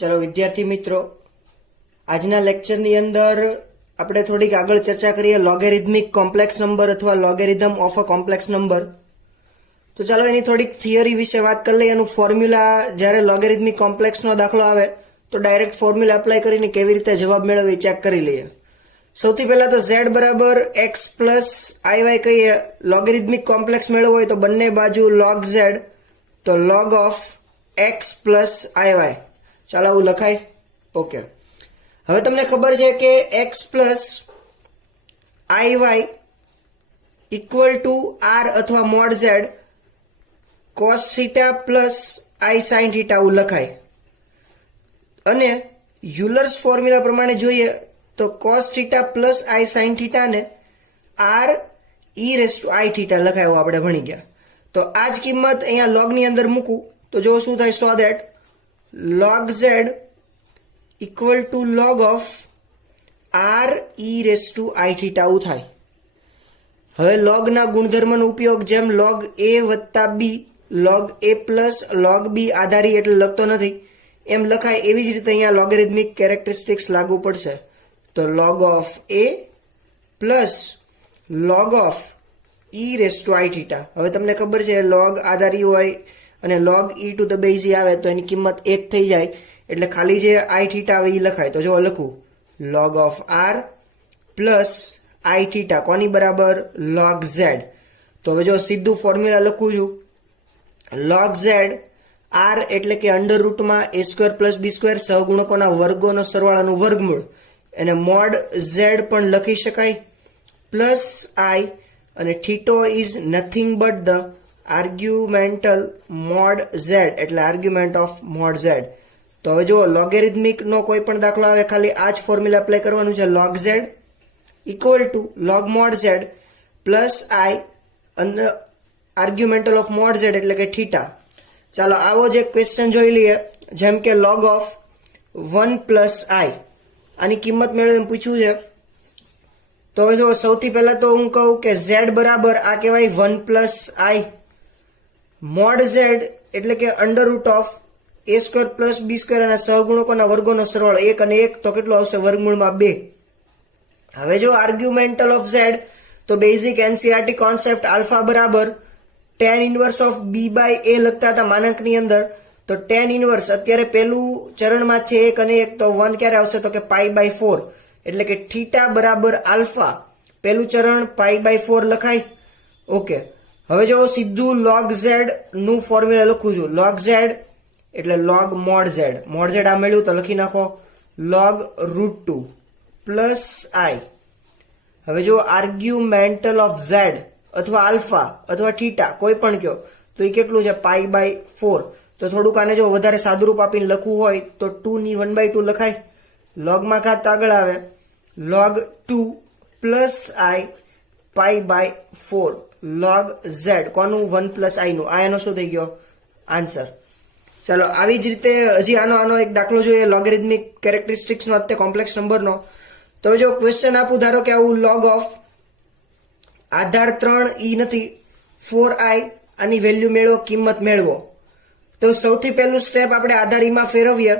चलो विद्यार्थी मित्रों, આજના લેક્ચરની અંદર આપણે થોડીક આગળ ચર્ચા કરીએ લોગેરિધમિક કોમ્પ્લેક્સ નંબર અથવા logarithm of a complex number. તો ચાલો એની થોડીક થિયરી વિશે વાત કરી લઈએ. એનું ફોર્મ્યુલા જ્યારે લોગેરિધમિક કોમ્પ્લેક્સનો દાખલો આવે તો ડાયરેક્ટ ફોર્મ્યુલા એપ્લાય કરીને કેવી રીતે જવાબ મેળવે ચેક કરી લઈએ. સૌથી પહેલા તો z બરાબર x પ્લસ iy કહીએ. લોગેરિધમિક કોમ્પ્લેક્સ મેળવવો હોય તો બંને બાજુ log z, તો log of x plus iy. ચાલો આવું લખાય. ઓકે, હવે તમને ખબર છે કે x plus iy equal to r અથવા mode z cos theta plus i sin theta આવું લખાય. અને યુલર્સ ફોર્મ્યુલા પ્રમાણે જોઈએ તો cos theta plus i sin theta ને r e raise to i theta લખાય આપણે ભણી ગયા. તો આ જ કિંમત અહીંયા log ની અંદર મૂકું તો જો શું થાય, so that log z equal to log of r e raise to i theta આવું થાય. હવે લોગના ગુણધર્મનો ઉપયોગ જેમ log a વત્તા b, log a plus log b આધારી એટલે લખતો નથી એમ લખાય. એવી જ રીતે અહીંયા લોગેરિધમિક કેરેક્ટરિસ્ટિક્સ લાગુ પડશે. તો log of a plus log of e raise to i theta. હવે તમને ખબર છે log આધારી હોય અને log e to the base આવે તો એની કિંમત 1 થઈ જાય એટલે ખાલી જે i થીટા આવે એ લખાય. તો જો લખું log of r plus i theta કોની બરાબર, log z. તો હવે જો સીધું ફોર્મ્યુલા લખું છું, log z r એટલે કે અંડર રૂટમાં a square plus b square સહગુણકોના વર્ગોનો સરવાળાનું વર્ગમૂળ, અને મોડ z પણ લખી શકાય પ્લસ i, અને theta is nothing but the argumental mod z એટલે આર્ગ્યુમેન્ટ ઓફ મોડ z. તો હવે જો લોગેરિધમિક નો કોઈ પણ દાખલો આવે ખાલી આ જ ફોર્મ્યુલા એપ્લાય કરવાનું છે. log z equal to log mod z plus i અને આર્ગ્યુમેન્ટલ ઓફ મોડ z એટલે કે થીટા. ચાલો આવો જ એક ક્વેશ્ચન જોઈ લઈએ. જેમ કે log ઓફ 1 પ્લસ i આની કિંમત મેળવીને પૂછ્યું છે. તો જો સૌથી પહેલા તો હું કહું કે z બરાબર આ કહેવાય 1 પ્લસ i. મોડ z એટલે કે under root of a square plus b square અને સહગુણકોના વર્ગોનો સરવાળો 1 અને 1 તો કેટલો આવશે, વર્ગમૂળમાં 2. હવે જો આર્ગ્યુમેન્ટલ ઓફ z તો બેઝિક એનસીઆરટી કોન્સેપ્ટ આલ્ફા બરાબર tan inverse of b by a લખતા હતા માનાંકની અંદર. તો tan ઇનવર્સ અત્યારે પેલું ચરણમાં છે 1 અને 1 તો 1 ક્યારે આવશે તો કે પાઈ બાય 4 એટલે કે થીટા બરાબર આલ્ફા. પેલું ચરણ પાઈ બાય 4 લખાય. ઓકે, હવે જો સીધું log z નું ફોર્મ્યુલા લખું છું. log z એટલે log mod z. mod z આ મળ્યું તો લખી નાખો log √2 પ્લસ i. હવે જો આર્ગ્યુમેન્ટલ ઓફ z અથવા આલ્ફા અથવા થીટા કોઈ પણ કયો તો એ કેટલું છે, પાઈ બાય 4. તો થોડુંક આને જો વધારે સાદુરૂપ આપીને લખવું હોય તો 2 ની 1/2 લખાય. લોગમાં ખાત આગળ આવે log 2 plus i pi by 4 log z કોનું, 1 પ્લસ i નું. આ એનો શું થઈ ગયો, આન્સર. ચાલો આવી જ રીતે હજી આનો એક દાખલો જોઈએ લોગેરિધમિક કેરેક્ટરિસ્ટિક્સનો અત્યારે કોમ્પ્લેક્સ નંબરનો. તો જો ક્વેશ્ચન આપું, ધારો કે આવું log ઓફ આધાર 3 e નથી 4i આની વેલ્યુ મેળવો, કિંમત મેળવો. તો સૌથી પહેલું સ્ટેપ આપણે આધાર ઈમાં ફેરવીએ.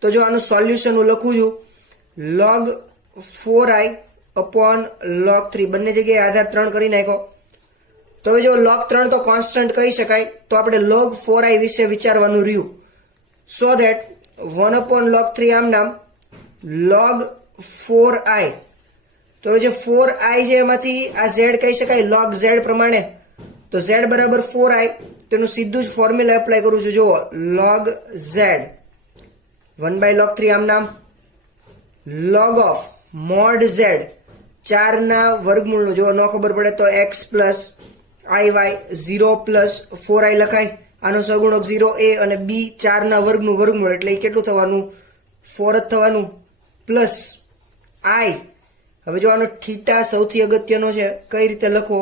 તો જો આનું સોલ્યુશન હું લખું છું log 4i અપોન log 3 બંને જગ્યાએ આધાર 3 કરી નાખો. તો જો log 3 તો કોન્સ્ટન્ટ કહી શકાય તો આપણે log 4i વિશે વિચારવાનું રહ્યું. સો ધેટ 1 અપોન log 3 આમ નામ log 4i. તો જે 4i છે એમાંથી આ z કહી શકાય log z પ્રમાણે. તો z બરાબર 4i તેનું સીધું જ ફોર્મ્યુલા એપ્લાય કરું છું. જુઓ log z 1 બાય log 3 આમ નામ log ઓફ મોડ z 4 ના વર્ગમૂળનું. જો ન ખબર પડે તો x plus iy 0 plus 4i લખાય. આનો સહગુણક 0a અને b 4 ના વર્ગનું વર્ગમૂળ એટલે કેટલું થવાનું, 4 જ થવાનું પ્લસ i. હવે જો આનો થીટા સૌથી અગત્યનો છે, કઈ રીતે લખવો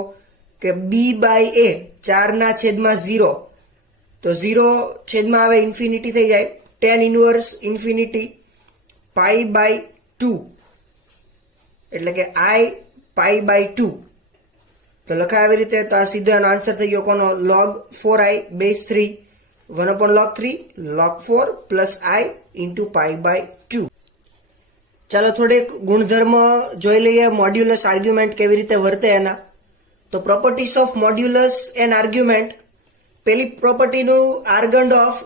કે b બાય a 4 ના છેદમાં 0 તો 0 છેદમાં આવે ઇન્ફિનિટી થઈ જાય. tan inverse infinity pi by 2 એટલે કે i પાઈ બાય 2 તો લખાય આવી રીતે. તો આ સીધો આનો આન્સર થઈ ગયો કોનો, log 4i base 3 1/log3 log4 plus i into pi by 2. ચાલો થોડીક ગુણધર્મ જોઈ લઈએ, મોડ્યુલસ આર્ગ્યુમેન્ટ કેવી રીતે વર્તે એના. તો properties of modulus and argument. પેલી પ્રોપર્ટીનું આર્ગન્ડ ઓફ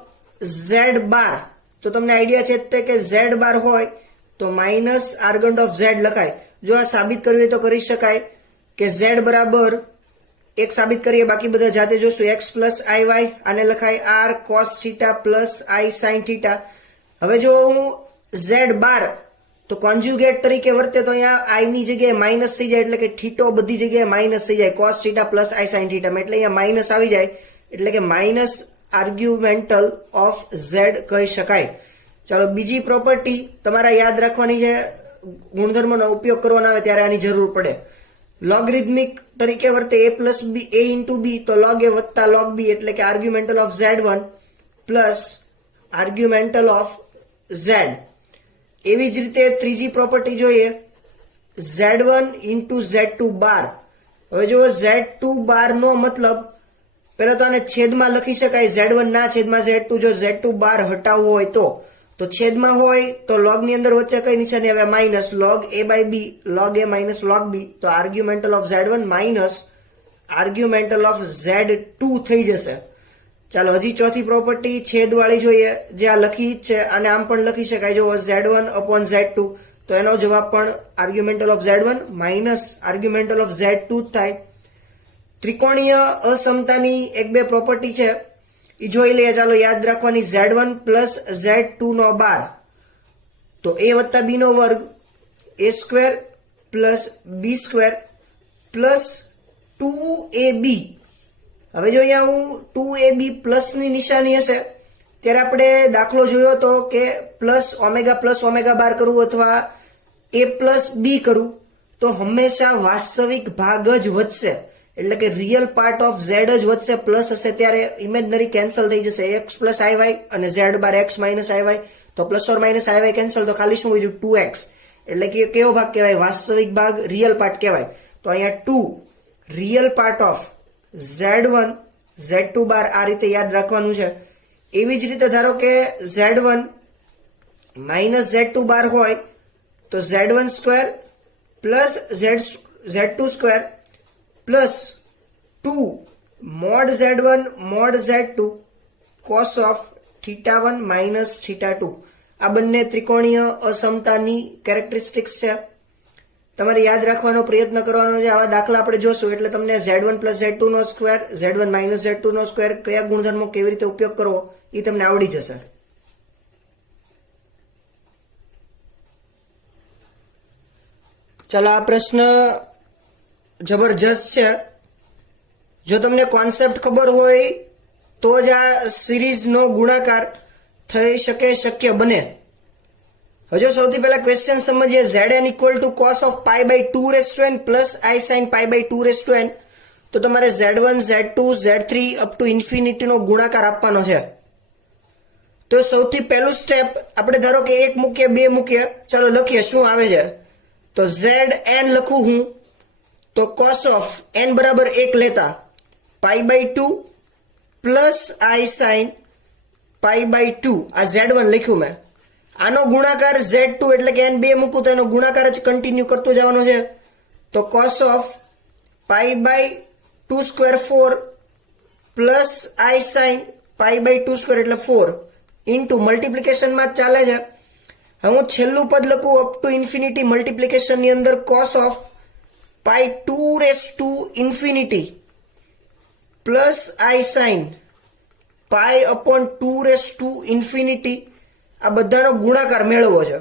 ઝેડ બાર. તો તમને આઈડિયા છે તે કે ઝેડ બાર હોય તો માઇનસ આર્ગન્ડ ઓફ ઝેડ લખાય. જો આ સાબિત કરવું હોય તો કરી શકાય કે ઝેડ બરાબર એક સાબિત કરીએ, બાકી બધા જાતે જોશું. એક્સ પ્લસ આઈ વાય, આને લખાય આર કોસ થીટા પ્લસ આઈ સાઇન થીટા. હવે જો હું ઝેડ બાર તો કોન્જ્યુગેટ તરીકે વર્તે તો અહીંયા આઈ ની જગ્યાએ માઇનસ થઈ જાય, એટલે કે થીટો બધી જગ્યાએ માઇનસ થઈ જાય, કોસ થીટા પ્લસ આઈ સાઇન થીટા, એટલે અહીંયા માઇનસ આવી જાય, એટલે કે માઇનસ આર્ગ્યુમેન્ટલ ઓફ ઝેડ કહી શકાય. ચાલો બીજી પ્રોપર્ટી તમારા યાદ રાખવાની છે, ગુણધર્મનો ઉપયોગ કરવાનો આવે ત્યારે આની જરૂર પડે. લોગરિધમિક તરીકે વર્તે a plus B a into B, તો log a વત્તા log b, એટલે કે argumental of Z1 plus argumental of Z. એવી જ રીતે ત્રીજી પ્રોપર્ટી જોઈએ, Z1 ઇન્ટુ Z2 બાર. હવે જો Z2 બાર નો મતલબ પહેલા તો આને છેદમાં લખી શકાય, Z1 ના છેદમાં Z2. જો Z2 બાર હટાવવો હોય તો છેદમાં હોય તો log ની અંદર વચ્ચે કઈ નિશાની આવે? Minus. log a by B, log a minus log b, તો argumental of Z1 minus argumental of Z2 થઈ જશે. ચાલો હજી ચોથી પ્રોપર્ટી છેદવાળી જોઈએ, જે આ લખી જ છે, અને આમ પણ લખી શકાય. જો Z1 અપોન Z2, તો એનો જવાબ પણ argumental of Z1 minus argumental of Z2 જ થાય. ત્રિકોણીય અસમતાની એક બે પ્રોપર્ટી છે, એ જોઈ લઈએ. ચાલો યાદ રાખવાની, Z1 પ્લસ Z2 નો બાર, તો a વત્તા b નો વર્ગ, a square plus b square plus 2ab. હવે જો અહીંયા હું 2ab પ્લસ ની નિશાની હશે ત્યારે આપણે દાખલો જોયો હતો કે પ્લસ ઓમેગા બાર કરવું અથવા a પ્લસ b કરવું, તો હંમેશા વાસ્તવિક ભાગ જ વધશે, એટલે કે રિયલ પાર્ટ ઓફ ઝેડ જ વધશે. પ્લસ હશે ત્યારે ઇમેજનરી કેન્સલ થઈ જશે, એક્સ પ્લસ આઈ વાય અને z bar x minus i y, તો plus or minus i y cancel, તો ખાલી શું વધ્યું? 2x. એટલે કે કેવો ભાગ કહેવાય? વાસ્તવિક ભાગ, રિયલ પાર્ટ કહેવાય. તો અહીંયા 2 real part of Z1 Z2 બાર, આ રીતે યાદ રાખવાનું છે. એવી જ રીતે ધારો કે Z1 માઇનસ Z2 બાર હોય તો Z1 square plus Z2 square plus 2 mod Z1 mod Z2 cos of θ1 minus θ2. આ બંને ત્રિકોણીય અસમતાની કેરેક્ટરિસ્ટિક્સ છે, તમારે યાદ રાખવાનો પ્રયત્ન કરવાનો છે. આવા દાખલા આપણે જોશું એટલે તમને Z1 પ્લસ Z2 નો સ્ક્વેર, Z1 માઇનસ Z2 નો સ્ક્વેર, કયા ગુણધર્મો કેવી રીતે ઉપયોગ કરવો એ તમને આવડી જશે. ચાલો આ પ્રશ્ન જબરજસ્ત છે. જો તમને કોન્સેપ્ટ ખબર હોય તો જ આ સિરીઝનો ગુણાકાર થઈ શકે, શક્ય બને. હજુ સૌથી પહેલા ક્વેશ્ચન સમજીએ. Zn equal to cos of pi by 2 raise to n plus I sine pi by 2 raise to n. તો તમારે Z1 Z2 Z3 up to infinity નો ગુણાકાર આપવાનો છે. તો સૌથી પહેલું સ્ટેપ આપણે ધારો કે 1 મૂકીએ, 2 મૂકીએ, ચાલો લખીએ શું આવે છે. તો Zn લખું હું તો cos ઓફ n બરાબર 1 લેતા pi by 2 plus I sine pi by 2, આ Z1 લખ્યું મેં. આનો ગુણાકાર Z2 એટલે કે n 2 મૂકું તો એનો ગુણાકાર જ કન્ટિન્યુ કરતો જવાનો છે. તો cos of pi by 2 square 4 plus I sine pi by 2 square એટલે 4 ઇન્ટુ મલ્ટિપ્લિકેશનમાં ચાલે છે. હવે હું છેલ્લું પદ લખું અપ ટુ ઇન્ફિનિટી મલ્ટિપ્લિકેશન ની અંદર cos of pi 2 raise two infinity plus I sine pi upon 2 raise two infinity, આ બધાનો ગુણાકાર મેળવવો છે.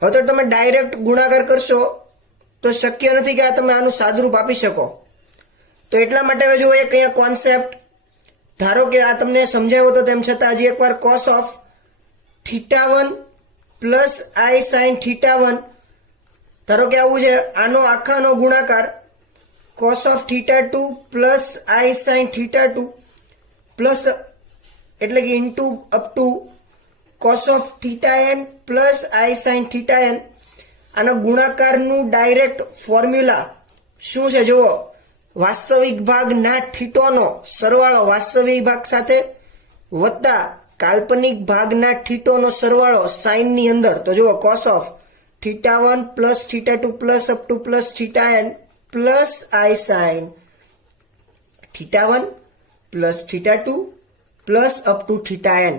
હવે તો તમે ડાયરેક્ટ ગુણાકાર કરશો તો શક્ય નથી કે આ તમે આનું સાદુરૂપ આપી શકો. તો એટલા માટે જો એક અહીંયા કોન્સેપ્ટ ધારો કે આ તમને સમજાવ્યો તો તેમ છતાં હજી એકવાર cos of θ1 plus I sine θ1, ધારો કે આવું છે, આનો આખાનો ગુણાકાર cos of θ2 plus I sine θ2 plus એટલે કે into up to cos of θn plus I sine θn. આના ગુણાકારનું ડાયરેક્ટ ફોર્મ્યુલા શું છે જુઓ, વાસ્તવિક ભાગ ના થીટોનો સરવાળો વાસ્તવિક ભાગ સાથે વત્તા કાલ્પનિક ભાગના થીટોનો સરવાળો સાઇનની અંદર. તો જુઓ cos of θ1 plus θ2 plus up to plus θn plus I sine θ1 plus θ2 plus up to θn.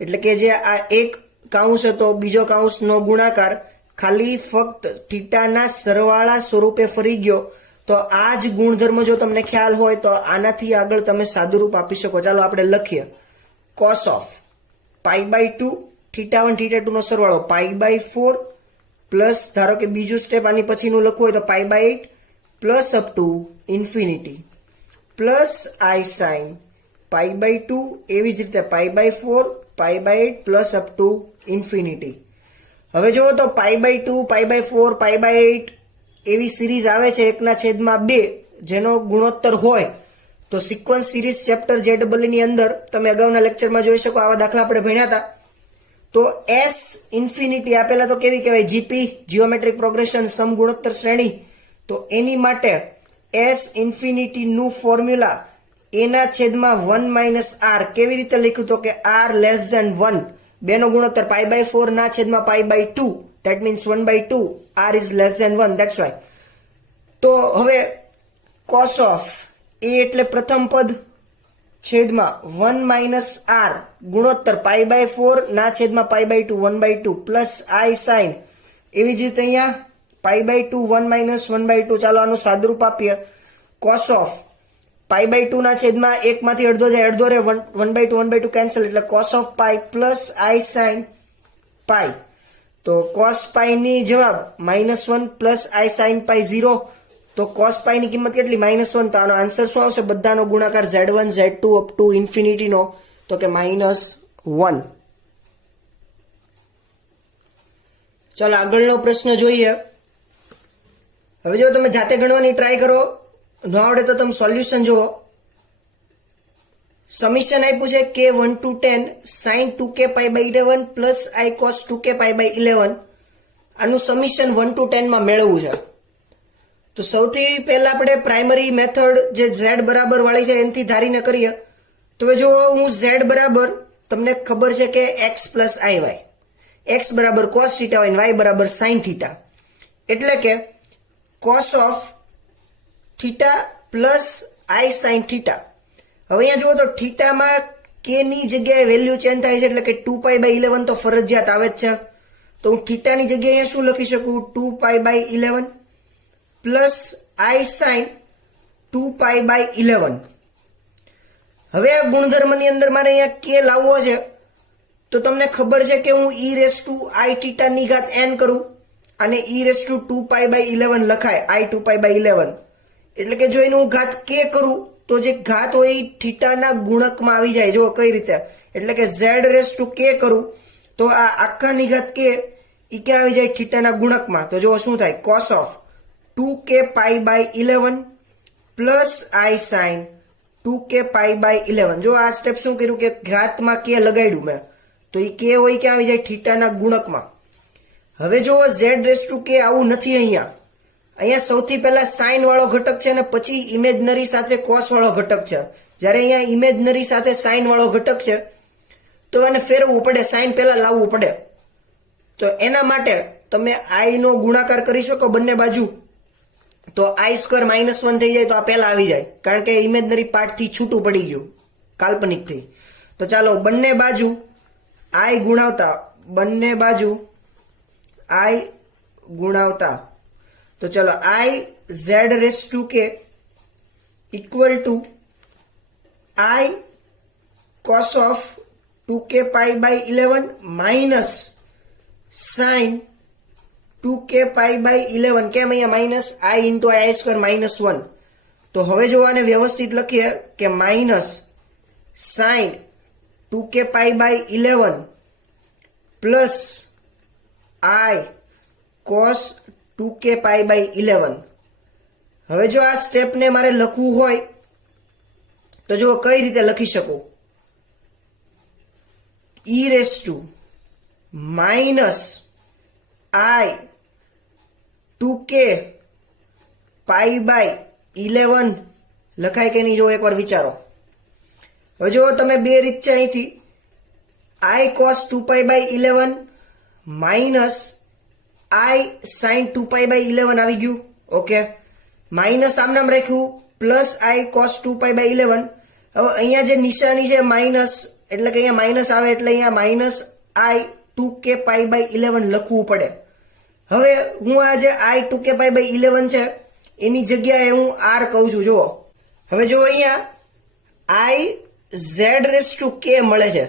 એટલે કે જે આ એક કાઉન્સ હતો બીજો કાઉન્સનો ગુણાકાર ખાલી ફક્ત થીટાના સરવાળા સ્વરૂપે ફરી ગયો. તો આ જ ગુણધર્મ જો તમને ખ્યાલ હોય તો આનાથી આગળ તમે સાદુરૂપ આપી શકો. ચાલો આપણે લખીએ. cos ઓફ π/2 θ1 θ2 નો સરવાળો π/4 પ્લસ ધારો કે બીજું સ્ટેપ આની પછીનું લખવું હોય તો π/8 plus up to infinity plus I sine π/2 એવી જ રીતે π/4 π/8 પ્લસ અપ ટુ ઇન્ફિનિટી. હવે જુઓ તો π/2 π/4 π/8 એવી સિરીઝ આવે છે 1/2 જેનો ગુણોત્તર હોય તો સિક્વન્સ સિરીઝ ચેપ્ટર JEE ની અંદર તમે અગાઉના લેક્ચરમાં જોઈ શકો. આવા દાખલા આપણે ભણ્યા હતા. તો S ઇન્ફિનિટી આપેલા તો કેવી કહેવાય? GP જીઓમેટ્રિક પ્રોગ્રેશન સમ ગુણોત્તર શ્રેણી. તો એની માટે S ઇન્ફિનિટી નું ફોર્મ્યુલા A/1 - R કેવી રીતે લખ્યું? તો કે R<1 બેનો ગુણોત્તર π/4 ના છેદમાં π/2 that means 1/2 R is less than 1 that's why. તો હવે cos ઓફ A એટલે પ્રથમ પદ છેદમાં 1 - R ગુણોત્તર π/4 ના છેદમાં π/2 1/2 પ્લસ I સાઇન એવી જ રીતે અહીંયા π/2 1 - 1/2. ચાલો આનું સાદુરૂપ આપીએ. cos ઓફ π/2 ના છેદમાં 1 માંથી અડધો જાય અડધો રહે 1/2 1/2 કેન્સલ એટલે cos of π plus I sine π. તો cos π ની જવાબ -1 પ્લસ I સાઇન π 0. તો cos π ની કિંમત કેટલી? -1. તો આનો આન્સર શું આવશે? બધાનો ગુણાકાર Z1 Z2 up to infinity નો તો કે -1. ચાલો આગળનો પ્રશ્ન જોઈએ. હવે જો તમે જાતે ગણવાની ટ્રાય કરો, ન આવડે તો તમે સોલ્યુશન જુઓ. સમીશન આપ્યું છે k1 to 10 sin 2k π/11 plus I cos 2k π/11. આનું સમીશન 1 to 10 માં મેળવવું છે. તો સૌથી પહેલા આપણે પ્રાઇમરી મેથડ જે z બરાબર વાળી છે એનાથી ધારીને કરીએ. તો જો હું z બરાબર તમને ખબર છે કે x પ્લસ iy, x બરાબર cos θ હોય y બરાબર sin θ. એટલે કે cos of θ plus I sin θ. હવે અહીંયા જુઓ તો થીટામાં k ની જગ્યાએ વેલ્યુ ચેન્જ થાય છે એટલે કે 2π/11 તો ફરજિયાત આવે જ છે. તો હું થીટાની જગ્યાએ અહીંયા શું લખી શકું? 2π/11 પ્લસ I સાઇન 2π/11. હવે આ ગુણધર્મની અંદર મારે અહીંયા k લાવવો છે. તો તમને ખબર છે કે હું e⁻i θ ની ઘાત n કરું અને e⁻2π/11 લખાય I 2π/11. એટલે કે જો એનું ઘાત k કરું તો જે ઘાત હોય એ થીટાના ગુણકમાં આવી જાય. જો કઈ રીતે? એટલે કે z⁻k કરું તો આ આખાની ઘાત k ઈ ક્યાં આવી જાય? થીટાના ગુણકમાં. તો જો શું થાય? cos of 2k π/11 plus I sine 2k π/11. જો આ સ્ટેપ શું કર્યું કે ઘાતમાં k લગાડ્યું મેં તો એ k હોય ક્યાં આવી જાય? થીટાના ગુણકમાં. હવે જો z⁻k આવું નથી. અહીંયા સૌથી પહેલા સાઇન વાળો ઘટક છે અને પછી ઇમેજનરી સાથે કોસ વાળો ઘટક છે. જ્યારે અહીંયા ઇમેજનરી સાથે સાઇન વાળો ઘટક છે તો એને ફેરવવું પડે, સાઇન પહેલા લાવવું પડે. તો એના માટે તમે I નો ગુણાકાર કરી શકો બંને બાજુ. તો I² -1 થઈ જાય તો આ પહેલા આવી જાય કારણ કે ઇમેજનરી પાર્ટથી છૂટું પડી ગયું કાલ્પનિકથી. તો ચાલો બંને બાજુ I ગુણાવતા, બંને બાજુ I ગુણાવતા. તો ચલો I z⁻k equal to I cos of 2k π/11 minus sine 2k π/11. કેમ અહીંયા માઇનસ? I into I² -1. તો હવે જો આને વ્યવસ્થિત લખીએ કે minus sine 2k π/11 plus I cos 2k π/11. હવે જો આ સ્ટેપને મારે લખવું હોય તો જો કઈ રીતે લખી શકું? e⁻I 2k π/11 લખાય કે નહીં? જો એકવાર વિચારો. હવે જો તમે બે રીત છે અહીંથી I cos 2π/11 minus I sin 2π/11 આવી ગયું. ઓકે, માઇનસ આમ નામ રાખ્યું પ્લસ I cos 2π/11. હવે અહીંયા જે નિશાની છે માઇનસ એટલે કે અહીંયા માઇનસ આવે એટલે અહીંયા માઇનસ I 2k/11 લખવું પડે. હવે હું આ જે I 2k/11 છે એની જગ્યાએ હું R કહું છું. જુઓ હવે જો અહીંયા I z⁻k મળે છે,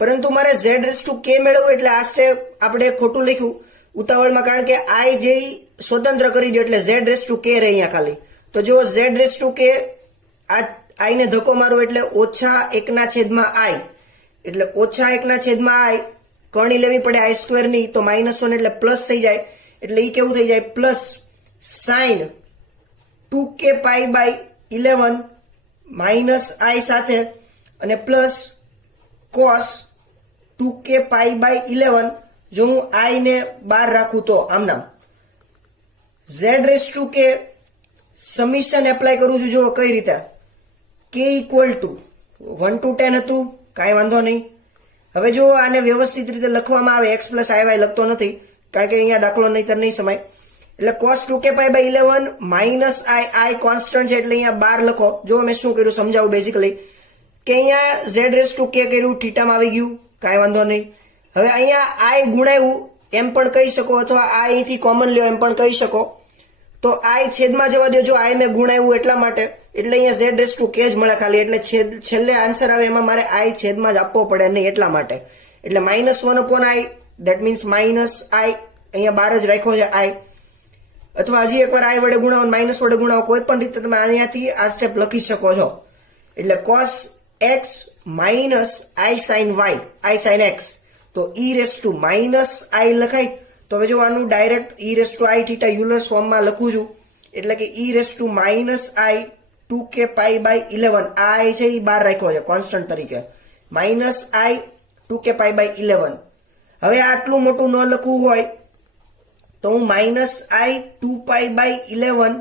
પરંતુ મારે z⁻k મેળવવું એટલે આ સ્ટેપ આપણે ખોટું લખ્યું ઉતાવળમાં, કારણ કે I જે સ્વતંત્ર કરી દો એટલે z⁻k રહે અહીંયા ખાલી. તો જો z⁻k આ I ને ધક્કો મારું એટલે -1/i, એટલે -1/i કરણી લેવી પડે I² ની, તો -1 એટલે પ્લસ થઈ જાય, એટલે એ કેવું થઈ જાય plus sin 2k/11 minus I સાથે અને પ્લસ cos 2k/11. જો હું I ને બહાર રાખું તો આમ નામ z⁻k સમીશન એપ્લાય કરું છું. જો કઈ રીતે k = 1 to 10 હતું, કાંઈ વાંધો નહીં. હવે જો આને વ્યવસ્થિત રીતે લખવામાં આવે x + iy લખતો નથી કારણ કે અહીંયા દાખલો નહીતર નહીં સમાય. એટલે cos 2k/11 minus I constant છે એટલે અહીંયા 12 લખો. જો મેં શું કર્યું સમજાવું બેઝિકલી કે અહીંયા z⁻k કર્યું થીટામાં આવી ગયું, કાંઈ વાંધો નહીં. હવે અહીંયા I ગુણાવ્યું એમ પણ કહી શકો, અથવા I અહીંથી કોમન લ્યો એમ પણ કહી શકો. તો I છેદમાં જવા દો, જો I મેં ગુણાવ્યું એટલા માટે, એટલે અહીંયા z⁻k જ મળે ખાલી, એટલે છેલ્લે આન્સર આવે એમાં મારે I છેદમાં જ આપવો પડે નહીં એટલા માટે. એટલે -1/i that means minus I અહીંયા 12 જ રાખ્યો છે I, અથવા હજી એકવાર I વડે ગુણાવો માઇનસ વડે ગુણાવો, કોઈ પણ રીતે તમે અહીંયાથી આ સ્ટેપ લખી શકો છો. એટલે cos x minus I sin y, I sin x, તો e−i લખાય. તો હવે જો આનું ડાયરેક્ટ e⁻i θ યુલર્સ ફોર્મમાં લખું છું, એટલે કે e−i 2k/11 આ I છે એ બહાર રાખ્યો છે કોન્સ્ટન્ટ તરીકે, માઇનસ I 2k/11. હવે આટલું મોટું ન લખવું હોય તો હું -I 2π/11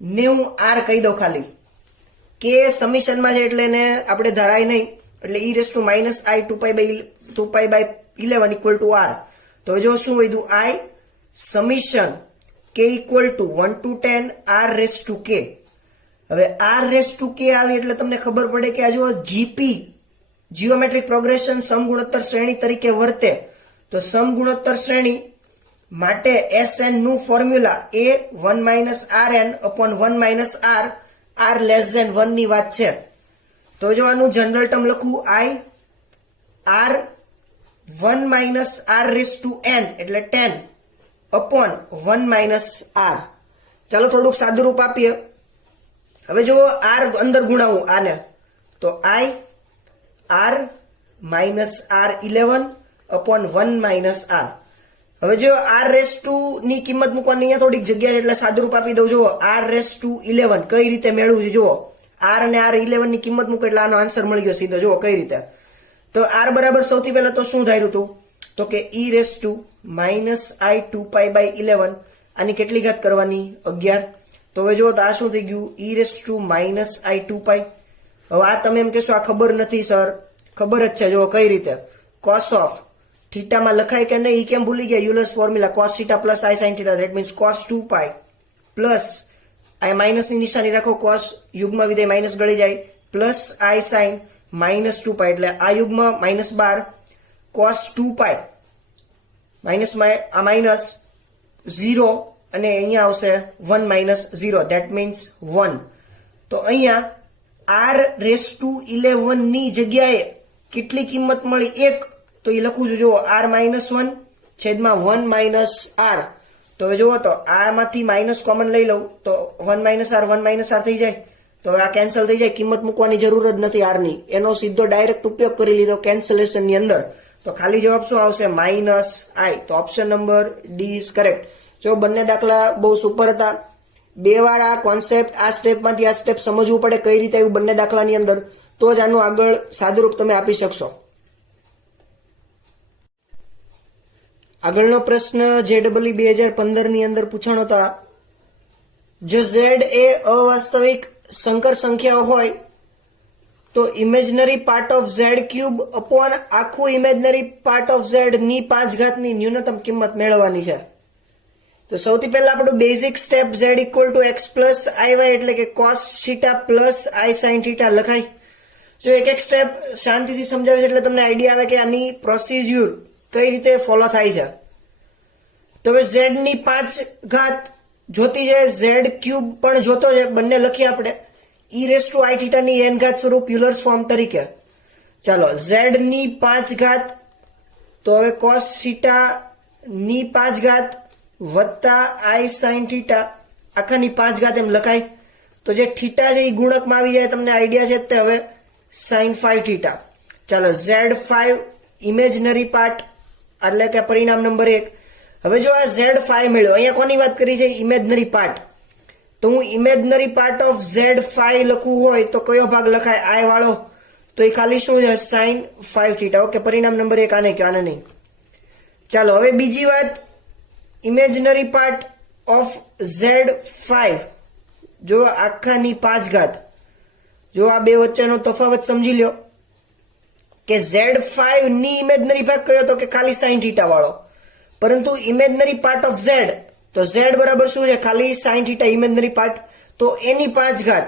ને હું R કહી દઉં ખાલી, કે સમીશનમાં છે એટલે એને આપણે ધરાય નહીં, એટલે e−i 2π/11 = R. તો જો શું વધ્યું I સમીશન k = 1 to 10 R⁻k. હવે R⁻k આવી એટલે તમને ખબર પડે કે આ જો GP જીઓમેટ્રિક પ્રોગ્રેશન સમગુણોત્તર શ્રેણી તરીકે વર્તે. તો સમગુણોત્તર શ્રેણી માટે Sn નું ફોર્મ્યુલા એ 1 - Rn/1 - R, R<1 ની વાત છે. તો જો આનું જનરલ ટર્મ લખું I R1 - R⁻n એટલે 10/1 - R. ચાલો થોડુંક સાદું રૂપ આપીએ. હવે જો R અંદર ગુણાવું આને, તો I R-R11/1 - R. હવે જો R⁻2 ની કિંમત મૂકવાની અહીંયા થોડીક જગ્યા એટલે સાદું રૂપ આપી દઉં. જુઓ R⁻11 કઈ રીતે મેળવું છે. જુઓ R અને R11 ની કિંમત મૂકો એટલે આનો આન્સર મળી ગયો સીધો. જુઓ કઈ રીતે. તો R બરાબર સૌથી પહેલા તો શું ધાર્યું હતું, તો કે e−i 2π/11 આની કેટલી ઘાત કરવાની 11. તો હવે જો આ શું થઈ ગયું e−i 2π. હવે આ તમે એમ કહેશો આ ખબર નથી સર, ખબર જ છે. જો કઈ રીતે cos ઓફ થીટામાં લખાય કે નહીં એ કેમ ભૂલી ગયા, Euler's formula cos θ + I sin θ that means cos 2π plus આ માઇનસ ની નિશાની રાખો, cos યુગ્મ વિધેય માઇનસ ગળી જાય, પ્લસ I sin -2π એટલે આ યુગ્મ -12 cos 2π માઇનસ આ માઇનસ 0 અને અહીંયા આવશે 1 - 0 ધેટ મીન્સ 1. તો અહીંયા R⁻11 ની જગ્યાએ કેટલી કિંમત મળી 1, તો એ લખું છું. જુઓ R-1 છેદમાં 1 - R. તો હવે જુઓ તો આમાંથી માઇનસ કોમન લઈ લઉં તો 1 - R 1 - R થઈ જાય. તો આ કેન્સલ થઈ જાય, કિંમત મૂકવાની જરૂર જ નથી R ની, એનો સીધો ડાયરેક્ટ ઉપયોગ કરી લીધો કેન્સલેશન ની અંદર. તો ખાલી જવાબ શું આવશે -I. તો option number D is correct. જો બંને દાખલા બહુ સુપર હતા. 2 વાર આ કોન્સેપ્ટ આ સ્ટેપમાંથી આ સ્ટેપ સમજવું પડે કઈ રીતે આવ્યું બંને દાખલાની અંદર, તો જ આનું આગળ સાદુરૂપ તમે આપી શકશો. આગળનો પ્રશ્ન JEE 2015 ની અંદર પૂછાણો હતા, જો Z એ અવાસ્તવિક સંકર સંખ્યાઓ હોય તો imaginary part of Z cube upon આખું ઇમેજનરી પાર્ટ ઓફ ઝેડ ની 5 ઘાતની ન્યૂનતમ કિંમત મેળવવાની છે. તો સૌથી પહેલા આપણું basic step z equal to x plus iy એટલે કે cos theta plus i sin theta લખાય. જો એક એક સ્ટેપ શાંતિથી સમજાવે છે એટલે તમને આઈડિયા આવે કે આની પ્રોસિજર કઈ રીતે ફોલો થાય છે. તો હવે z ની 5 ઘાત જોતી છે, z ક્યુબ પણ જોતો છે, બંને લખીએ આપણે e raise to i theta ની n ઘાત સ્વરૂપ યુલર્સ ફોર્મ તરીકે. ચાલો z ની 5 ઘાત તો હવે cos થીટા ની 5 ઘાત વત્તા i sin થીટા આખાની 5 ઘાત એમ લખાય. તો જે થીટા છે એ ગુણકમાં આવી જાય, તમને આઈડિયા છે તે હવે sin 5 થીટા. ચાલો z5 ઇમેજનરી પાર્ટ એટલે કે પરિણામ નંબર 1. હવે જો આ z5 મળ્યો, અહીંયા કોની વાત કરી છે? Imaginary part. તો હું ઇમેજનરી પાર્ટ ઓફ z5 લખવું હોય તો કયો ભાગ લખાય? i વાળો. તો એ ખાલી શું છે? sin 5 theta. ઓકે, પરિણામ નંબર 1 આને કયો, આને નહીં. ચાલો હવે બીજી વાત, ઇમેજનરી પાર્ટ ઓફ z5 જો આખાની 5 ઘાત. જો આ બે વચ્ચેનો તફાવત સમજી લ્યો કે z5 ની ઇમેજનરી ભાગ કયો તો કે ખાલી sin થીટા વાળો, પરંતુ ઇમેજનરી પાર્ટ ઓફ z તો z બરાબર શું છે? ખાલી sin થીટા ઇમેજનરી પાર્ટ. તો એની 5 ઘાત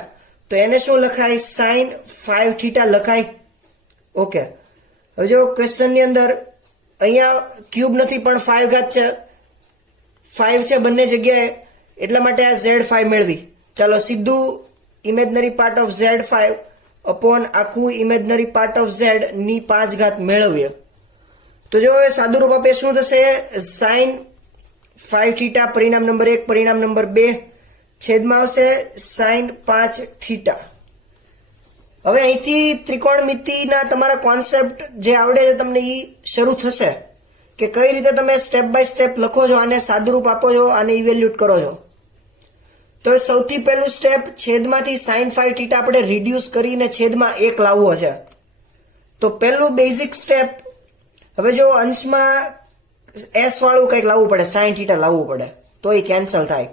તો એને શું લખાય? sin 5 થીટા લખાય. ઓકે, હવે જો ક્વેશ્ચન ની અંદર અહીંયા ક્યુબ નથી પણ 5 ઘાત છે, 5 છે બંને જગ્યાએ, એટલા માટે આ z5 મેળવી. ચાલો સીધું imaginary part of z5 upon આખું ઇમેજનરી પાર્ટ ઓફ z ની 5 ઘાત મેળવીએ. તો જો હવે સાદું રૂપ આપે શું થશે? sin 5 થીટા પરિણામ નંબર 1, પરિણામ નંબર 2 છેદમાં આવશે sin 5 થીટા. હવે અહીંથી ત્રિકોણમિતિના તમારા કોન્સેપ્ટ જે આવડે છે તમને એ શરૂ થશે કે કઈ રીતે તમે સ્ટેપ બાય સ્ટેપ લખો છો, આને સાદું રૂપ આપો છો, આને ઇવેલ્યુએટ કરો છો. તો સૌથી પહેલું સ્ટેપ, છેદમાંથી sin 5 થીટા આપણે રિડ્યુસ કરીને છેદમાં 1 લાવવો છે. તો પહેલું બેઝિક સ્ટેપ, હવે જો અંશમાં s વાળું કંઈક લાવવું પડે, sin થીટા લાવવું પડે તો એ કેન્સલ થાય.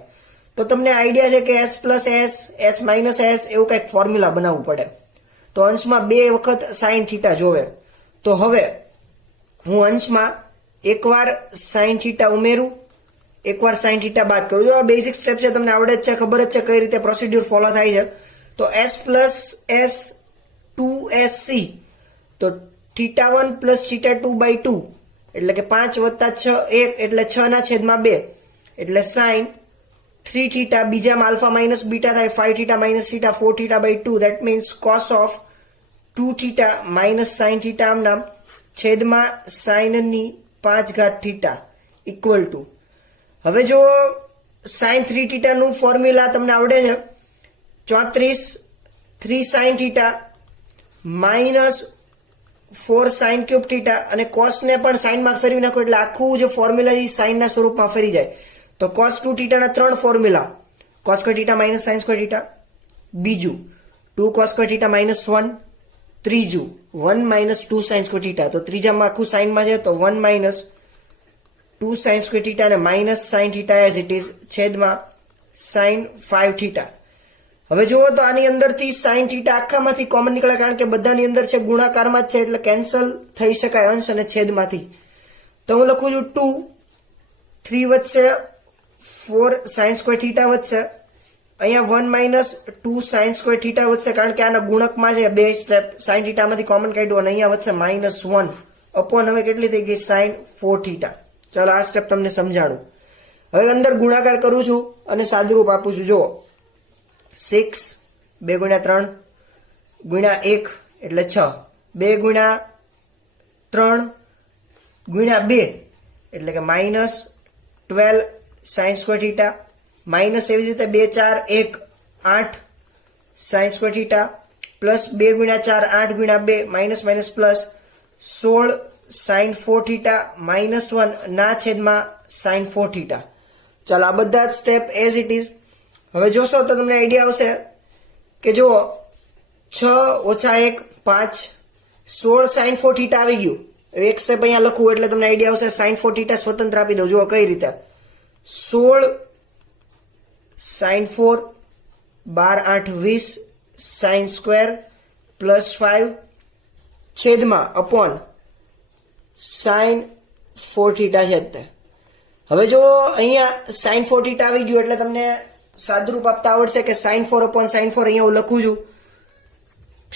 તો તમને આઈડિયા છે કે s plus s, s minus s એવું કંઈક ફોર્મ્યુલા બનાવવું પડે. તો અંશમાં 2 વખત sin થીટા જોવે. તો હવે હું અંશમાં એકવાર sin થીટા ઉમેરું, એકવાર sin થીટા બાદ કરું. જો આ બેઝિક સ્ટેપ છે, તમને આવડે જ છે, ખબર જ છે કઈ રીતે પ્રોસિડ્યુર ફોલો થાય છે. તો s પ્લસ s 2sc તો θ1 પ્લસ θ2 બાય 2 એટલે કે 5 વત્તા 6 1 એટલે 6 ના છેદમાં 2 એટલે sin 3 થીટા, બીજામાં આલ્ફા માઇનસ બીટા થાય, 5 theta minus theta 4 theta by 2 that means cos of 2 theta minus sin theta આમ નામ છેદમાં sin ની 5 ઘાત થીટા ઇક્વલ ટુ. હવે જો sin 3 થીટા નું ફોર્મ્યુલા તમને આવડે છે, 34 3 sin theta minus 4 sin cube theta, અને cos ને પણ sin માં ફેરવી નાખો એટલે આખું જે ફોર્મ્યુલા એ sin ના સ્વરૂપમાં ફરી જાય. તો cos 2 થીટા ના 3 formula, cos square theta minus sin square theta, બીજું 2 cos સ્ક્વેર થીટા માઇનસ 1, ત્રીજું 1 માઇનસ 2 sin સ્ક્વેર થીટા. તો ત્રીજામાં આખું sin માં છે તો 1 માઇનસ 2 sin સ્ક્વેર થીટા અને minus sin theta as it is છેદમાં sin 5 થીટા. હવે જુઓ તો આની અંદરથી sin થીટા આખામાંથી કોમન નીકળે, કારણ કે બધાની અંદર છે, ગુણાકારમાં જ છે એટલે કેન્સલ થઈ શકાય અંશ અને છેદમાંથી. તો હું લખું છું 2, 3 વધશે, 4 sin સ્ક્વેર થીટા વધશે, અહીંયા 1 માઇનસ 2 sin સ્ક્વેર થીટા વધશે, કારણ કે આના ગુણકમાં છે, બે સ્ટેપ sin થીટામાંથી કોમન કાઢ્યું અને અહીંયા વધશે માઇનસ 1 અપોન હવે કેટલી થઈ ગઈ? sin 4 theta. ચાલો આ સ્ટેપ તમને સમજાણું. હવે અંદર ગુણાકાર કરું છું અને સાદુરૂપ આપું છું. જુઓ 6 2 ગુણ્યા 3 ગુણ્યા 1 એટલે 6, 2 ગુણ્યા 3 ગુણ્યા 2 એટલે કે minus 12 sin square theta, minus AV રીતે 2 4 1 8 sin સ્ક્વેર થીટા, પ્લસ 2 ગુણ્યા 4 8 ગુણ્યા 2 minus minus plus 16 sin 4 theta minus 1 ના છેદમાં sin 4 થીટા. ચાલો આ બધા જ સ્ટેપ એઝ ઇટ ઇઝ. હવે જોશો તો તમને આઈડિયા આવશે કે જુઓ 6 ઓછા 1 5 16 sin 4 થીટા આવી ગયું. એક સ્ટેપ અહીંયા લખવું એટલે તમને આઈડિયા આવશે. sin 4 થીટા સ્વતંત્ર આપી દઉં. જુઓ કઈ રીતે 16 sin 4 12 8 20 sin સ્ક્વેર +5 છેદમાં અપોન sin 4θ છે તે. હવે જો અહીંયા sin 4θ આવી ગયું એટલે તમને સાદુરૂપ આપતા આવડશે કે sin 4 upon sin 4 અહીંયા હું લખું છું.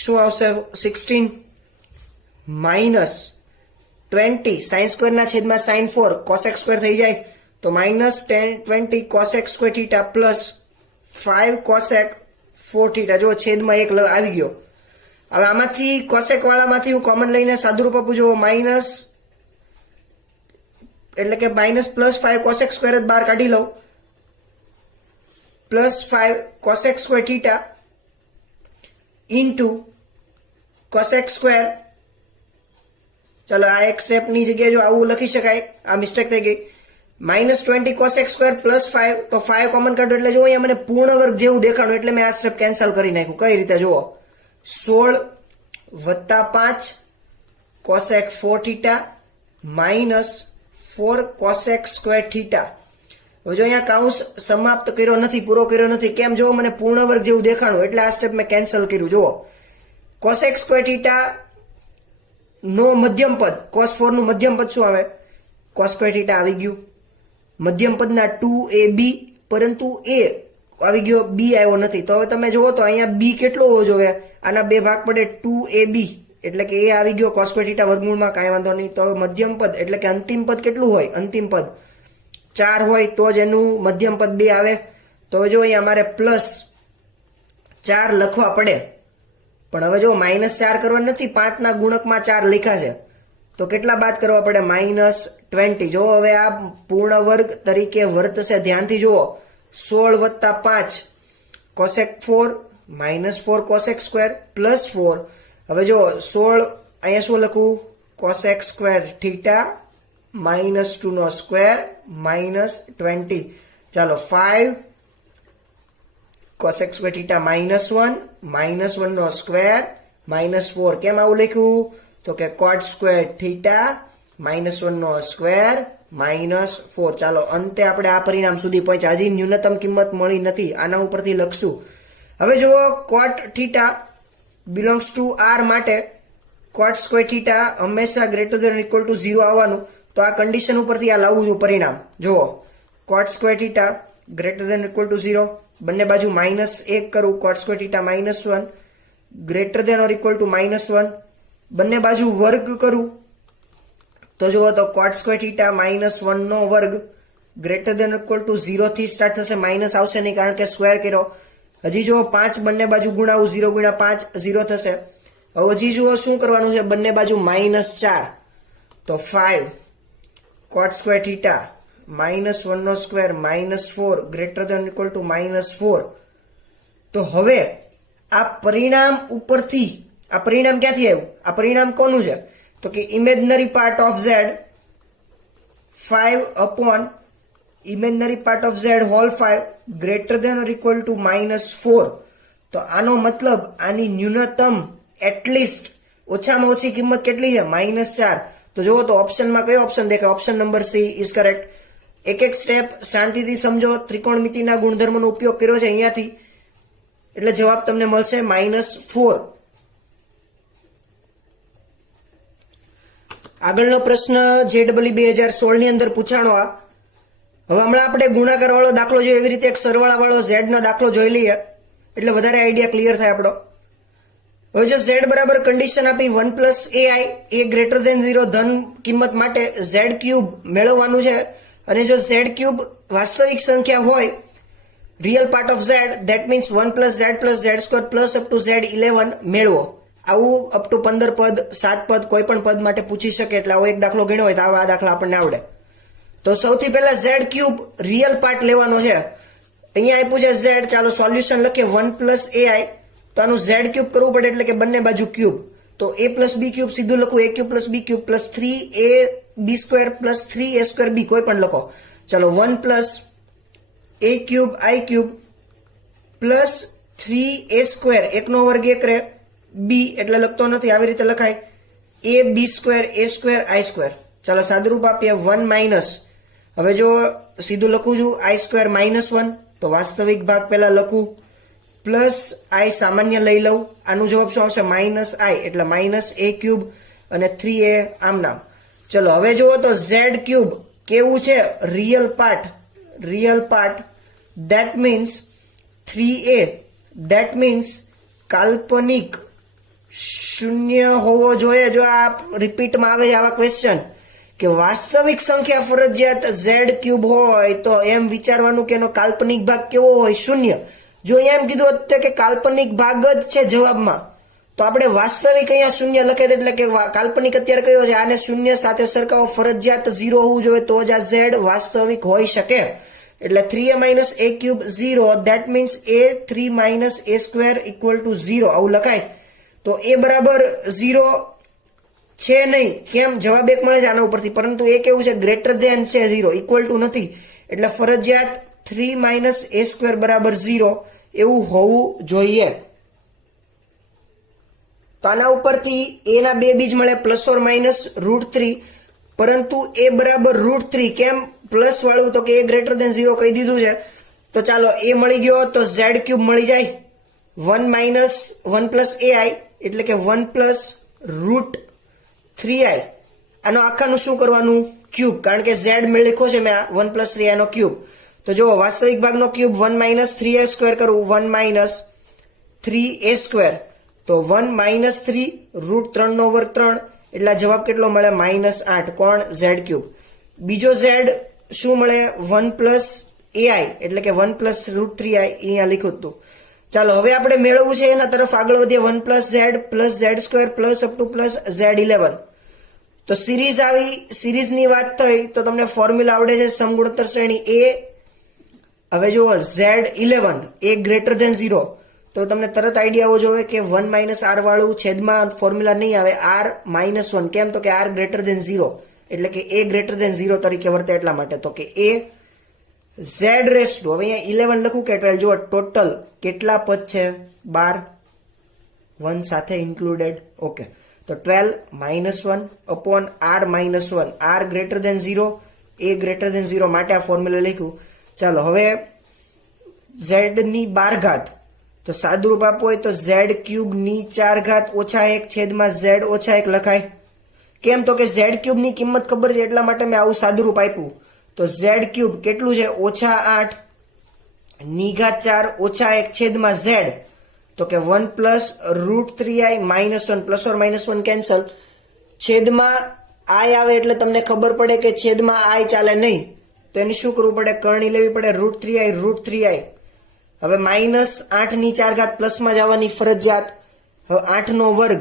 શું આવશે? 16 માઇનસ 20 sin સ્ક્વેર ના છેદમાં sin 4 cosec સ્ક્વેર થઈ જાય તો minus 20 cosec square theta plus 5 cosec 4 theta. જો છેદમાં એક આવી ગયો. હવે આમાંથી cosec વાળામાંથી હું કોમન લઈને સાદુરૂપ આપું છું. માઇનસ એટલે કે માઇનસ +5 cosec સ્ક્વેર જ બહાર કાઢી લઉં +5 cosec square theta into cosec square. ચલો આ એક સ્ટેપની જગ્યાએ જો આવું લખી શકાય, આ મિસ્ટેક થઈ ગઈ. -20 cosec સ્ક્વેર +5 તો 5 કોમન કાઢો એટલે જો અહીંયા મને પૂર્ણ વર્ગ જેવું દેખાણું એટલે મેં આ સ્ટેપ કેન્સલ કરી નાખ્યું. કઈ રીતે જુઓ? 16 + 5 cosec 4 theta minus 4 cosec square theta. હવે જો અહીંયા કાઉન્સ સમાપ્ત કર્યો નથી, પૂરો કર્યો નથી. કેમ? જો મને પૂર્ણ વર્ગ જેવું દેખાણું એટલે આ સ્ટેપ મેં કેન્સલ કર્યું. જુઓ cosec સ્ક્વેર થીટા નો મધ્યમ પદ, cos 4 નું મધ્યમ પદ શું આવે? cos સ્ક્વેર થીટા આવી ગયું. મધ્યમ પદના 2ab, પરંતુ a આવી ગયો, b આવ્યો નથી. તો હવે તમે જુઓ તો અહીંયા b કેટલો હોવો જોઈએ? આના બે ભાગ પડે 2ab એટલે કે a આવી ગયો cos સ્ક્વેર થીટા વર્ગમૂળમાં, કાંઈ વાંધો નહીં. તો હવે મધ્યમ પદ એટલે કે અંતિમ પદ કેટલું હોય? અંતિમ પદ 4 હોય તો જ એનું મધ્યમ પદ 2 આવે. તો હવે જો અહીંયા અમારે +4 લખવા પડે, પણ હવે જો -4 કરવા નથી, 5 ના ગુણકમાં 4 લખ્યા છે તો કેટલા બાદ કરવા પડે? -20. જો હવે આ પૂર્ણ વર્ગ તરીકે વર્તશે. ધ્યાનથી જુઓ 16 + 5 cosec 4 -4 cosec સ્ક્વેર +4. હવે જો 16 અહીંયા શું લખું? cosec સ્ક્વેર થીટા -2 નો સ્ક્વેર -20. ચાલો 5 cosec સ્ક્વેર થીટા -1 -1 નો સ્ક્વેર -4. કેમ આવું લખ્યું? તો કે cot સ્ક્વેર થીટા -1 નો સ્ક્વેર -4. ચાલો અંતે આપણે આ પરિણામ સુધી પહોંચ્યા. હજી ન્યૂનતમ કિંમત મળી નથી, આના ઉપરથી લખશું. હવે જુઓ cot theta belongs to r માટે cot સ્ક્વેર થીટા હંમેશા >= 0 આવવાનું. તો આ કન્ડિશન ઉપરથી આ લાવવું છું પરિણામ. જુઓ cot સ્ક્વેર થીટા >= 0, બંને બાજુ -1 કરું, cot સ્ક્વેર થીટા -1 >= -1, બંને બાજુ વર્ગ કરું તો જુઓ તો cot સ્ક્વેર થીટા -1 નો વર્ગ > 0 થી સ્ટાર્ટ થશે, માઇનસ આવશે નહીં કારણ કે સ્ક્વેર કર્યો. હજી જુઓ 5 બંને બાજુ ગુણાવું, 0 × 5 0 થશે. હવે હજી જુઓ શું કરવાનું છે? બંને બાજુ -4 તો 5 cot સ્ક્વેર થીટા -1 નો સ્ક્વેર -4 > -4. તો હવે આ પરિણામ ઉપરથી, આ પરિણામ ક્યાંથી આવ્યું? આ પરિણામ કોનું છે? તો કે imaginary part of z 5 upon imaginary part of z whole 5 > -4. તો આનો મતલબ આની ન્યૂનતમ એટલીસ્ટ ઓછામાં ઓછી કિંમત કેટલી છે? -4. તો જુઓ તો ઓપ્શનમાં કયો ઓપ્શન દેખાય? Option number she is correct. એક એક સ્ટેપ શાંતિથી સમજો. ત્રિકોણમિતિના ગુણધર્મનો ઉપયોગ કર્યો છે અહીંયાથી, એટલે જવાબ તમને મળશે -4. આગળનો પ્રશ્ન JEE 2016 ની અંદર પૂછાણો. આ હવે હમણાં આપણે ગુણાકાર વાળો દાખલો જોઈએ એવી રીતે એક સરવાળા વાળો z નો દાખલો જોઈ લઈએ એટલે વધારે આઈડિયા ક્લિયર થાય આપણો. હવે જો z બરાબર કન્ડિશન આપી 1 + ai a > 0 ધન કિંમત માટે z³ મેળવવાનું છે. અને જો z³ વાસ્તવિક સંખ્યા હોય, real part of z, that means 1 + z + z² + up to z11 મેળવો. આવું અપ ટુ 15 પદ, 7 પદ કોઈ પણ પદ માટે પૂછી શકે. એટલે આવો એક દાખલો ગણ્યો હોય તો આ દાખલા આપણને આવડે. તો સૌથી પહેલા z³ રિયલ પાર્ટ લેવાનો છે. અહીંયા આપ્યું છે z. ચાલો સોલ્યુશન લખીએ. 1 + ai તો આનું z³ કરવું પડે એટલે કે બંને બાજુ ક્યુબ. તો a + b³ સીધું લખું, a³ + b³ + 3ab² + 3a²b કોઈ પણ લખો. ચલો 1 + a³ i³ + 3a² એકનો વર્ગ 1 રહે, b એટલે લખતો નથી, આવી રીતે લખાય ab² a² i². ચાલો સાદુરૂપ આપીએ 1 - હવે જો સીધું લખું છું i² - 1 તો વાસ્તવિક ભાગ પહેલા લખું પ્લસ આઈ સામાન્ય લઈ લઉં, આનો જવાબ શું આવશે માઇનસ આઈ, એટલે માઇનસ એ ક્યુબ અને 3a આમ નામ. ચલો હવે જુઓ તો ઝેડ ક્યુબ કેવું છે, real part that means 3a, that means કાલ્પનિક શૂન્ય હોવો જોઈએ. જો આ રિપીટમાં આવે આવા ક્વેશ્ચન કે વાસ્તવિક સંખ્યા ફરજિયાત ઝેડ ક્યુબ હોય તો એમ વિચારવાનું કે એનો કાલ્પનિક ભાગ કેવો હોય, શૂન્ય. જો એમ કીધું હતું કે કાલ્પનિક ભાગ જ છે જવાબમાં, તો આપણે વાસ્તવિક અહીંયા શૂન્ય લખે એટલે કે કાલ્પનિક અત્યારે કયો છે, આને શૂન્ય સાથે સરખાવો, ફરજિયાત 0 હોવું જોઈએ તો જ આ ઝેડ વાસ્તવિક હોઈ શકે. એટલે 3a minus a cube 0, that means a 3 minus a square equal to 0 આવું લખાય. તો a બરાબર 0 છે નહીં, કેમ, જવાબ 1 મળે છે આના ઉપરથી, પરંતુ એ કેવું છે, ગ્રેટર ધેન છે 0, ઇક્વલ ટુ નથી, એટલે ફરજિયાત 3 minus a square બરાબર 0 એવું હોવું જોઈએ. તો આના ઉપરથી a ના બે બીજ મળે પ્લસ ઓર માઇનસ √3, પરંતુ a બરાબર √3 કેમ પ્લસ વાળું, તો કે a ગ્રેટર ધેન 0 કહી દીધું છે. તો ચાલો a મળી ગયો તો z ક્યુબ મળી જાય, 1 minus 1 plus ai એટલે કે 1 plus √3i. આનો આખાનું શું કરવાનું, ક્યુબ, કારણ કે z મેળ લખ્યો છે મેં 1 plus 3i નો ક્યુબ. તો જો વાસ્તવિક ભાગનો ક્યુબ 1 minus 3a સ્ક્વેર કરું, 1 minus 3a સ્ક્વેર, તો 1 minus 3 √3 નો વર્ગ 3, એટલે જવાબ કેટલો મળે, -8. કોણ, z ક્યુબ. બીજો z શું મળે, 1 plus ai એટલે કે 1 plus √3i અહીંયા લખ્યું હતું. ચાલો હવે આપણે મેળવવું છે એના તરફ આગળ વધીએ, 1 plus z square plus up to plus z11. તો સિરીઝ આવી, સિરીઝની વાત થઈ તો તમને ફોર્મ્યુલા આવડે છે સમગુણોત્તર શ્રેણી a. હવે જુઓ z11 a ગ્રેટર ધેન 0, તો તમને તરત આઈડિયા આવવો જોઈએ કે 1 minus r વાળું છેદમાં ફોર્મ્યુલા નહીં આવે, r -1, કેમ, તો કે r ગ્રેટર ધેન 0 એટલે કે a ગ્રેટર ધેન 0 તરીકે વર્તે એટલા માટે. તો કે a z રેસ ટુ, હવે અહીંયા 11 લખું કે 12, જુઓ ટોટલ કેટલા પદ છે, 12, 1 સાથે ઇન્ક્લુડેડ. ઓકે, તો 12 -1 upon r -1, r greater than 0, a greater than 0 માટે આ ફોર્મ્યુલા લખ્યું. ચાલો હવે z ની 12 ઘાત, તો સાદુરૂપ આપવું હોય તો z ક્યુબ ની 4 ઘાત ઓછા 1 છેદમાં z ઓછા 1 લખાય. કેમ, તો કે z ક્યુબ ની કિંમત ખબર છે એટલા માટે મેં આવું સાદુરૂપ આપ્યું. તો z ક્યુબ કેટલું છે, -8 ની ઘાત 4 ઓછા 1 છેદમાં z, તો કે 1 plus √3i -1, plus or -1 cancel, છેદમાં i આવે એટલે તમને ખબર પડે કે છેદમાં i ચાલે નહીં, તો એની શું કરવું પડે, કરણી લેવી પડે, √3i. હવે -8 ની 4 ઘાત પ્લસમાં જવાની ફરજિયાત. હવે 8 નો વર્ગ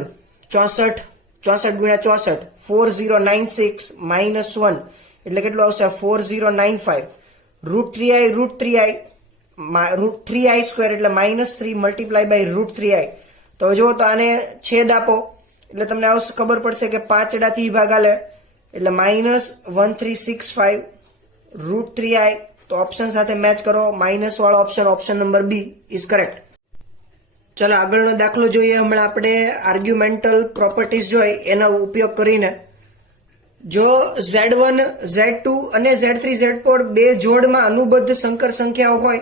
64 ગુણ્યા 64, 4096 -1 એટલે કેટલું આવશે, 4095. √3i સ્ક્વેર એટલે -3 મલ્ટીપ્લાય બાય √3i. તો જો તો આને છેદ આપો એટલે તમને આવશે, ખબર પડશે કે 5 ડાથી ભાગ આલે એટલે -1365 √3i. તો ઓપ્શન સાથે મેચ કરો, માઇનસ વાળો option number B is correct. ચલો આગળનો દાખલો જોઈએ. હમણાં આપણે આર્ગ્યુમેન્ટલ પ્રોપર્ટીઝ જોઈ એનો ઉપયોગ કરીને, જો z1, z2 અને z3, z4 બે જોડમાં અનુબદ્ધ સંકર સંખ્યાઓ હોય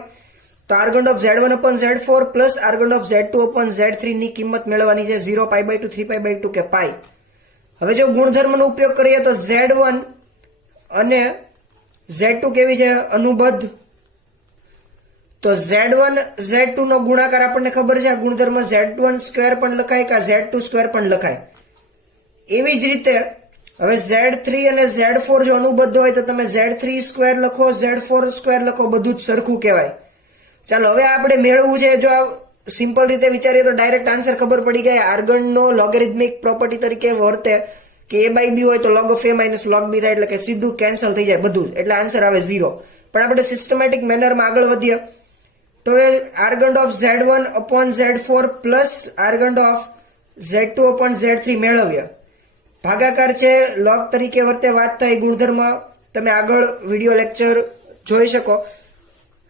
તો argon of z1 upon z4 plus argon of z2 upon z3 ની કિંમત મેળવવાની છે, 0, π/2, 3π/2 કે પાઈ. હવે જો ગુણધર્મનો ઉપયોગ કરીએ તો z1 અને z2 કેવી છે, અનુબદ્ધ. તો z1 z2 નો ગુણાકાર આપણને ખબર છે, આ ગુણધર્મ z1 સ્ક્વેર પણ લખાય કે z2 સ્ક્વેર પણ લખાય. એવી જ રીતે હવે z3 અને z4 જો અનુબદ્ધ હોય તો તમે z3 સ્ક્વેર લખો, z4 સ્ક્વેર લખો, બધું જ સરખું કહેવાય. ચાલો હવે આપણે મેળવવું છે, જો સિમ્પલ રીતે વિચારીએ તો ડાયરેક્ટ આન્સર ખબર પડી ગયા. આર્ગનનો લોગેરિથમિક પ્રોપર્ટી તરીકે વર્તે કે a/b હોય તો log of a minus log b થાય, એટલે કે સીધું કેન્સલ થઈ જાય બધું જ, એટલે આન્સર આવે 0. પણ આપણે સિસ્ટમેટિક મેનરમાં આગળ વધીએ તો હવે argon of z1 upon z4 plus argon of z2 upon z3 મેળવીએ. ભાગાકાર છે, log તરીકે વર્તે, વાત થઈ, ગુણધર્મ તમે આગળ વિડિયો લેક્ચર જોઈ શકો.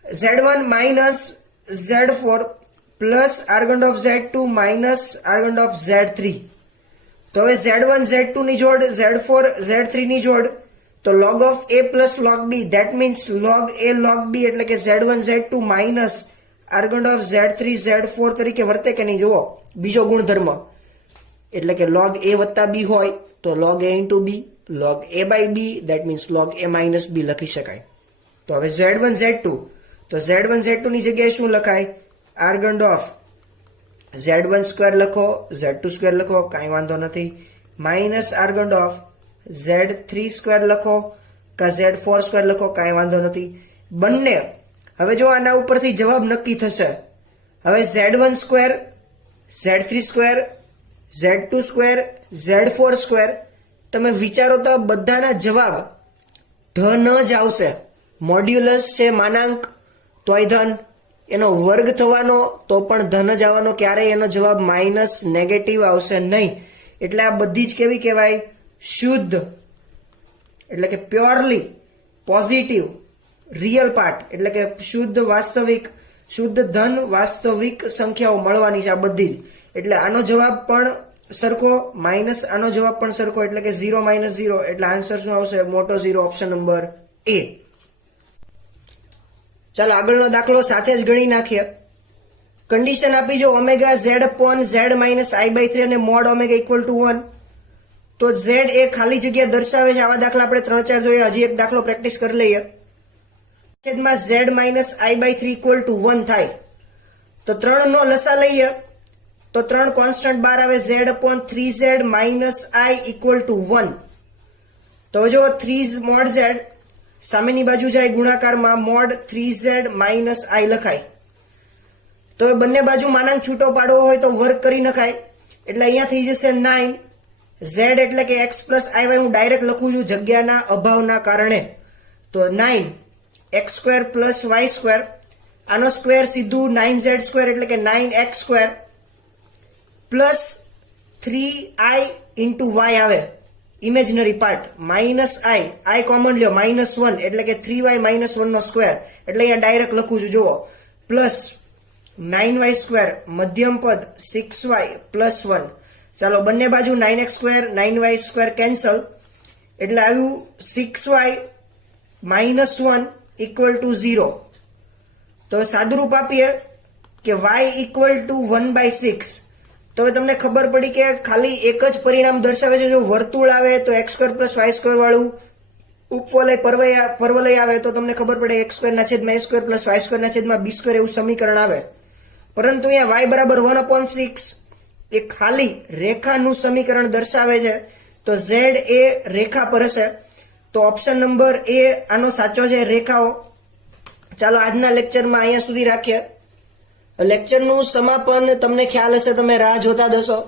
z1 minus z4 plus argon of z2 minus argon of z3. તો હવે z1 z2 ની જોડ, z4 z3 ની જોડ, તો log of a plus log b, that means log a log b એટલે કે z1 z2 minus argon of Z3 Z4 તરીકે વર્તે કે નહીં જુઓ બીજો ગુણધર્મ એટલે કે log a વત્તા b હોય તો log a into b log a by b that means log a minus b લખી શકાય. તો હવે Z1 Z2 તો Z1 Z2 ની જગ્યાએ શું લખાય આર્ગન ઓફ Z1 સ્ક્વેર લખો Z2 સ્ક્વેર લખો કાંઈ વાંધો નથી minus argon of Z3 square લખો કા Z4 સ્ક્વેર લખો કાંઈ વાંધો નથી બંને. હવે જો આના ઉપરથી જવાબ નક્કી થશે. હવે Z1 square Z3 square Z2 square Z4 square તમે વિચારો તો બધાના જવાબ ધન જ આવશે. મોડ્યુલસ છે માનાંક તોય ધન, એનો વર્ગ થવાનો તો પણ ધન જ આવવાનો, ક્યારેય એનો જવાબ માઇનસ નેગેટિવ આવશે નહીં. એટલે આ બધી જ કેવી કહેવાય શુદ્ધ એટલે કે પ્યોરલી પોઝિટિવ રિયલ પાર્ટ એટલે કે શુદ્ધ વાસ્તવિક શુદ્ધ ધન વાસ્તવિક સંખ્યાઓ મળવાની છે આ બધી જ. એટલે આનો જવાબ પણ સરખો માઇનસ આનો જવાબ પણ સરખો એટલે કે 0 - 0 એટલે આન્સર શું આવશે મોટો 0 ઓપ્શન નંબર એ. ચાલો આગળનો દાખલો સાથે જ ગણી નાખીએ. કન્ડિશન આપી જો omega z upon z minus i/3 અને મોડ ઓમેગા ઇક્વલ ટુ 1 તો z એ ખાલી જગ્યા દર્શાવે છે. આવા દાખલા આપણે 3-4 જોઈએ. હજી એક દાખલો પ્રેક્ટિસ કરી લઈએ. છેદમાં z minus i/3 equal to 1 થાય તો 3 નો લસા લઈએ તો 3 કોન્સ્ટન્ટ બહાર આવે z upon 3z minus i equal to 1. તો જો 3 મોડ z સામેની બાજુ જાય ગુણાકારમાં મોડ 3z minus i લખાય. તો બંને બાજુ માનાંક છૂટો પાડવો હોય તો વર્ક કરી નખાય એટલે અહીંયા થઈ જશે 9 z એટલે કે x + iy હું ડાયરેક્ટ લખું છું જગ્યાના અભાવના કારણે. તો 9 x² + y² આનો સ્ક્વેર સીધું 9z² એટલે કે 9x² plus 3i into y આવે imaginary part minus i common લ્યો -1 એટલે કે 3y - 1 નો સ્ક્વેર એટલે અહીંયા ડાયરેક્ટ લખું છું જુઓ પ્લસ 9y² મધ્યમ પદ 6y + 1. ચાલો બંને બાજુ 9x² 9y² કેન્સલ એટલે આવ્યું 6y - 1 ઇક્વલ ટુ 0. તો સાદુરૂપ આપીએ કે y ઇક્વલ ટુ 1/6. તો તમને ખબર પડી કે ખાલી એક જ પરિણામ દર્શાવે છે. જો વર્તુળ આવે તો x² + y² વાળું ઉપવલય પરવલય આવે તો તમને ખબર પડે x² ના છેદમાં a² + y² ના છેદમાં b² એવું સમીકરણ આવે. પરંતુ અહીંયા y બરાબર 1/6 એ ખાલી રેખાનું સમીકરણ દર્શાવે છે તો z એ રેખા પર હશે. તો ઓપ્શન નંબર એ આનો સાચો છે રેખાઓ. ચાલો આજના લેક્ચરમાં અહીંયા સુધી રાખીએ. લેક્ચરનું સમાપન તમને ખ્યાલ હશે તમે રાહ જોતા દશો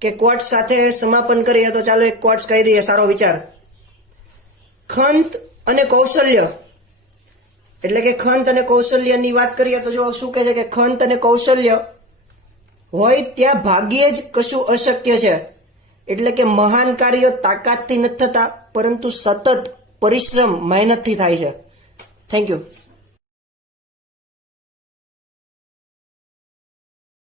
કે કોટ્સ સાથે સમાપન કરીએ તો ચાલો એક કોટ્સ કહી દઈએ સારો વિચાર. ખંત અને કૌશલ્ય એટલે કે ખંત અને કૌશલ્યની વાત કરીએ તો જો શું કહે છે કે ખંત અને કૌશલ્ય હોય ત્યાં ભાગ્યે જ કશું અશક્ય છે. એટલે કે મહાન કાર્ય તાકાતથી નથી થતા પરંતુ સતત પરિશ્રમ મહેનતથી થાય છે. Thank you.